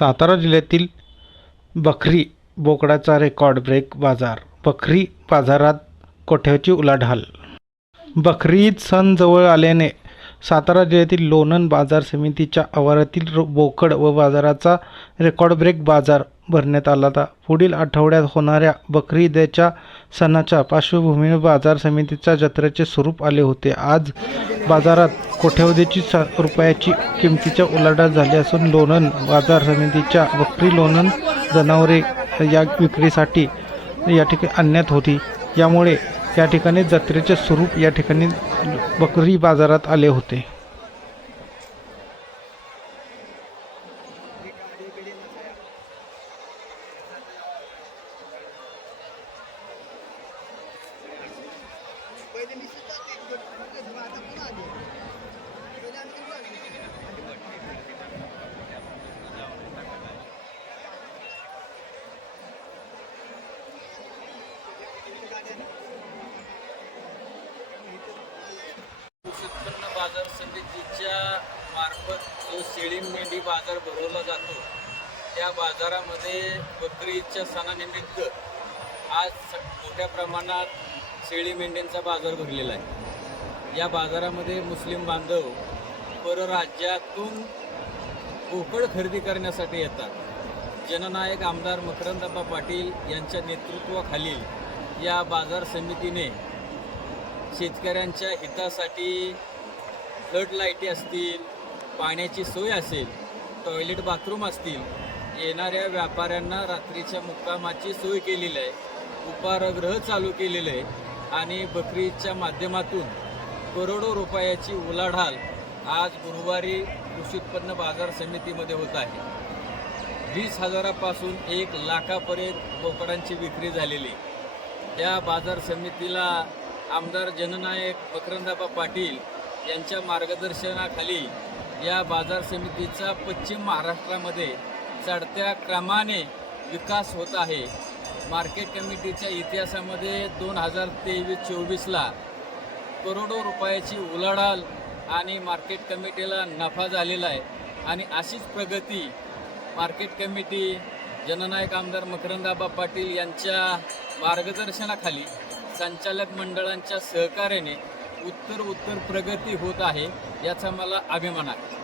सातारा जिल्ह्यातील Bakhri बोकडाचा record break बाजार बखरी बाजारात कोठ्याची उलाढाल? बकरी ईद सण जवळ आल्याने सातारा जिल्ह्यातील लोणंद बाजार समितीच्या आवारातील बोकड व बाजाराचा रेकॉर्ड ब्रेक बाजार भरण्यात आला होता. पुढील आठवड्यात होणाऱ्या बकरीदेच्या सणाच्या पार्श्वभूमीवर बाजार समितीच्या जत्रेचे स्वरूप आले होते. आज बाजारात कोट्यवधीची स रुपयाची किमतीच्या उलाढाल झाली असून लोणंद बाजार समितीच्या बकरी लोणंद जनावरे या विक्रीसाठी या ठिकाणी आणण्यात होती. यामुळे या ठिकाणी जत्रेचे स्वरूप या ठिकाणी बकरी बाजारात आले होते. कृषी उत्पन्न बाजार समितीच्या मार्फत जो शेळी मेंढी बाजार भरवला जातो त्या बाजारामध्ये बकरी ईदच्या सणानिमित्त आज मोठ्या प्रमाणात शेळी मेंढ्यांचा बाजार भरलेला आहे. या बाजारामध्ये मुस्लिम बांधव परराज्यातून पोकळ खरेदी करण्यासाठी येतात. जननायक आमदार मकरंदाबा पाटील यांच्या नेतृत्वाखालील या बाजार समितीने शेतकऱ्यांच्या हितासाठी फ्लड लाईटी असतील पाण्याची सोय असेल टॉयलेट बाथरूम असतील येणाऱ्या व्यापाऱ्यांना रात्रीच्या मुक्कामाची सोय केलेली आहे उपारगृह चालू केलेलं आहे. आणि बकरीच्या माध्यमातून करोडो रुपयाची उलाढाल आज गुरुवारी कृषी उत्पन्न बाजार समितीमध्ये होत आहे. वीस हजारापासून एक लाखापर्यंत बोकडांची विक्री झालेली. या बाजार समितीला आमदार जननायक बकरंदाबा पाटील यांच्या मार्गदर्शनाखाली या बाजार समितीचा पश्चिम महाराष्ट्रामध्ये चढत्या क्रमाने विकास होत आहे. मार्केट कमिटीच्या इतिहासामध्ये दोन हजार तेवीस चोवीसला करोडो रुपयाची उलाढाल आणि मार्केट कमिटीला नफा झालेला आहे. आणि अशीच प्रगती मार्केट कमिटी जननायक आमदार मकरंदाबा पाटील यांच्या मार्गदर्शनाखाली संचालक मंडळांच्या सहकार्याने उत्तर उत्तर प्रगती होत आहे याचा मला अभिमान आहे.